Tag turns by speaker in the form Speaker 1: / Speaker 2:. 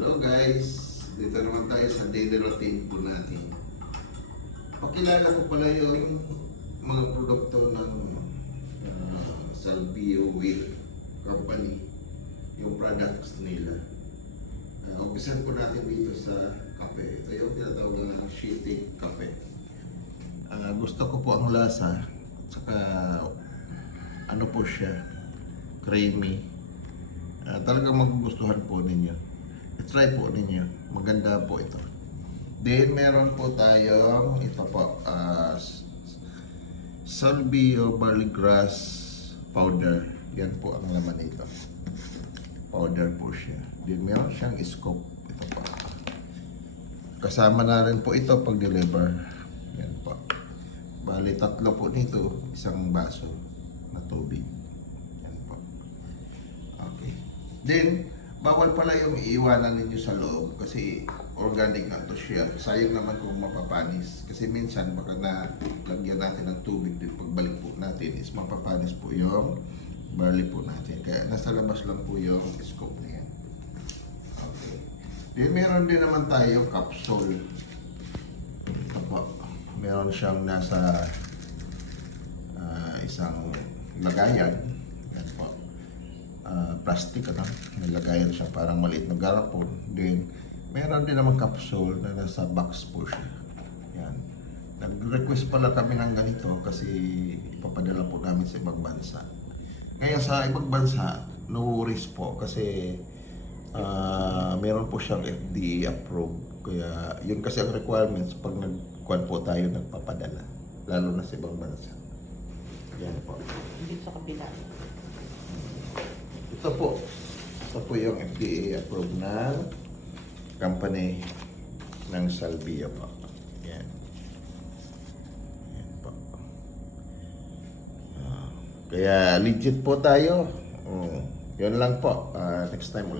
Speaker 1: Hello guys, dito naman tayo sa daily routine po natin. Pakilala ko pala yung mga produkto ng uh, Salvio Wheel Company, yung products nila. Uh, umpisan po natin dito sa kape. Ito yung tinatawag na shitty kape. Ah, gusto ko po ang lasa, saka ano po siya, creamy. Ah, talagang magugustuhan po ninyo. I-try po ninyo. Maganda po ito. Then meron po tayong ito po, s- Salvio barley grass powder. Yan po ang laman nito. Powder po siya. Then meron siyang scoop. Ito po. Kasama na rin po ito pag deliver. Yan po. Bali tatlo po nito, isang baso na tubig. Yan po. Okay. Then, bawal pala yung iiwanan ninyo sa loob kasi organic na to siya. Sayang naman kung mapapanis. Kasi minsan baka na lagyan natin ng tubig din pagbalik po natin is mapapanis po yung barley po natin. Kaya nasa labas lang po yung scoop na yan. Okay. Then meron din naman tayo capsule. Ito po. Meron siyang nasa ah, isang lagayan. Ah, plastic ano. May lagayan siya parang maliit na garapon. Then meron din naman capsule na nasa box po siya. Yan. Nag-request pala kami ng ganito kasi ipapadala po namin sa ibang bansa. Kaya sa ibang bansa, no worries po kasi ah, meron po siyang FDA approved. Kaya yun kasi ang requirements pag nagkuhan po tayo nagpapadala. Lalo na sa ibang bansa. Yan po.
Speaker 2: Dito sa kabila.
Speaker 1: Ito po. Ito po yung FDA approved na company ng Salvia po. Yan. Yan po. Ah, kaya legit po tayo. Oh, yun lang po. Ah, next time ulit.